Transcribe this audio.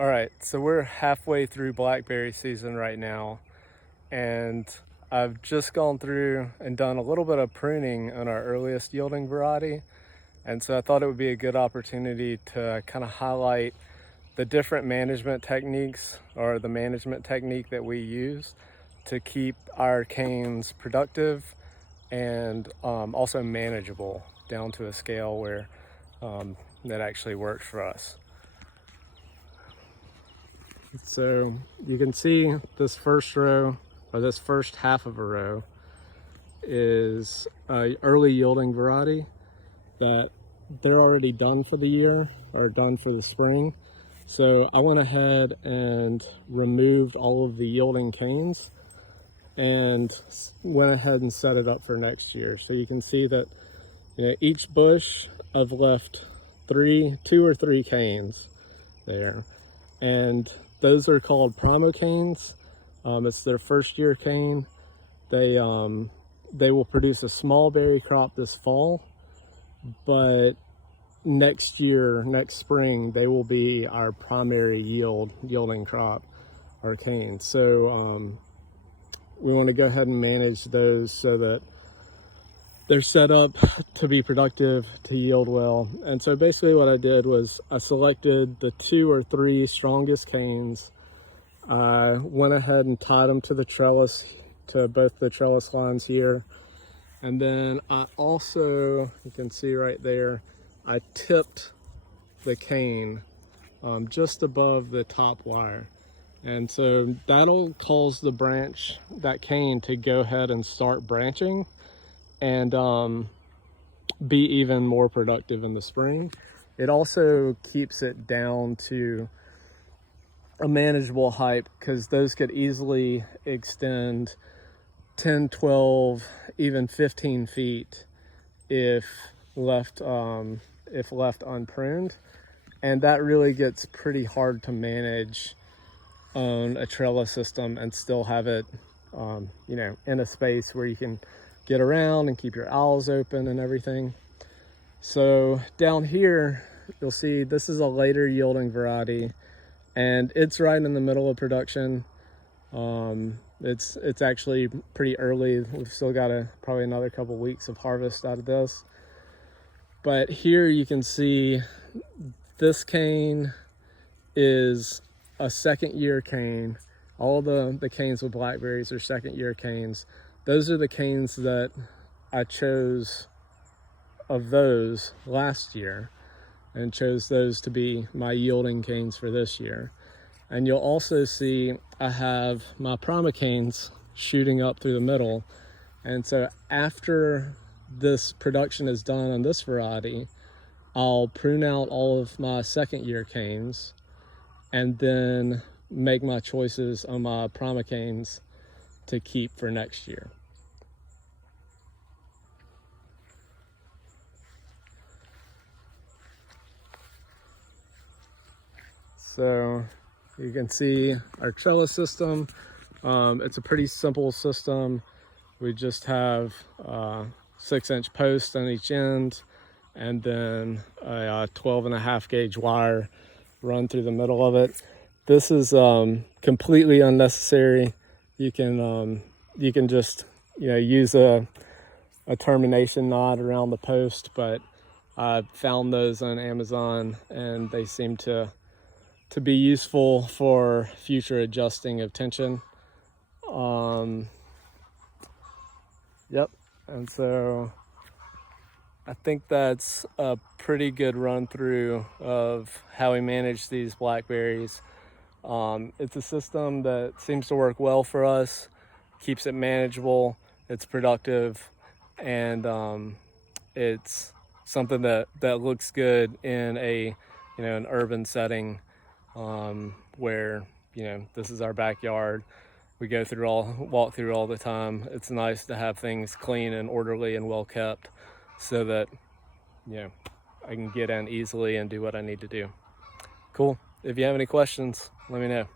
All right, so we're halfway through blackberry season right now, and I've just gone through and done a little bit of pruning on our earliest yielding variety. And so I thought it would be a good opportunity to kind of highlight the different management techniques, or the management technique that we use to keep our canes productive and also manageable down to a scale where that actually works for us. So you can see this first row, or this first half of a row, is a early yielding variety that they're already done for the year or done for the spring. So I went ahead and removed all of the yielding canes and went ahead and set it up for next year. So you can see that, each bush I've left two or three canes there, and those are called primo canes. It's their first year cane. They will produce a small berry crop this fall, but next spring, they will be our primary yielding crop, our cane. So we want to go ahead and manage those so that they're set up to be productive, to yield well. And so basically what I did was I selected the 2 or 3 strongest canes. I went ahead and tied them to the trellis, to both the trellis lines here. And then I also, you can see right there, I tipped the cane just above the top wire. And so that'll cause that cane to go ahead and start branching and be even more productive in the spring. It also keeps it down to a manageable height, because those could easily extend 10, 12, even 15 feet if left unpruned. And that really gets pretty hard to manage on a trellis system and still have it in a space where you can get around and keep your owls open and everything. So down here, you'll see this is a later yielding variety, and it's right in the middle of production. It's actually pretty early. We've still got probably another couple weeks of harvest out of this. But here you can see this cane is a second year cane. All the canes with blackberries are second year canes. Those are the canes that I chose of those last year, and chose those to be my yielding canes for this year. And you'll also see I have my prima canes shooting up through the middle. And so after this production is done on this variety, I'll prune out all of my second year canes and then make my choices on my prima canes to keep for next year. So you can see our trellis system. It's a pretty simple system. We just have 6-inch posts on each end, and then a 12.5 gauge wire run through the middle of it. This is completely unnecessary. You can just use a termination knot around the post, but I found those on Amazon, and they seem to be useful for future adjusting of tension. Yep, and so I think that's a pretty good run through of how we manage these blackberries. It's a system that seems to work well for us, keeps it manageable, it's productive, and it's something that looks good in an urban setting, where this is our backyard. We walk through all the time. It's nice to have things clean and orderly and well kept, so that I can get in easily and do what I need to do. Cool. If you have any questions, let me know.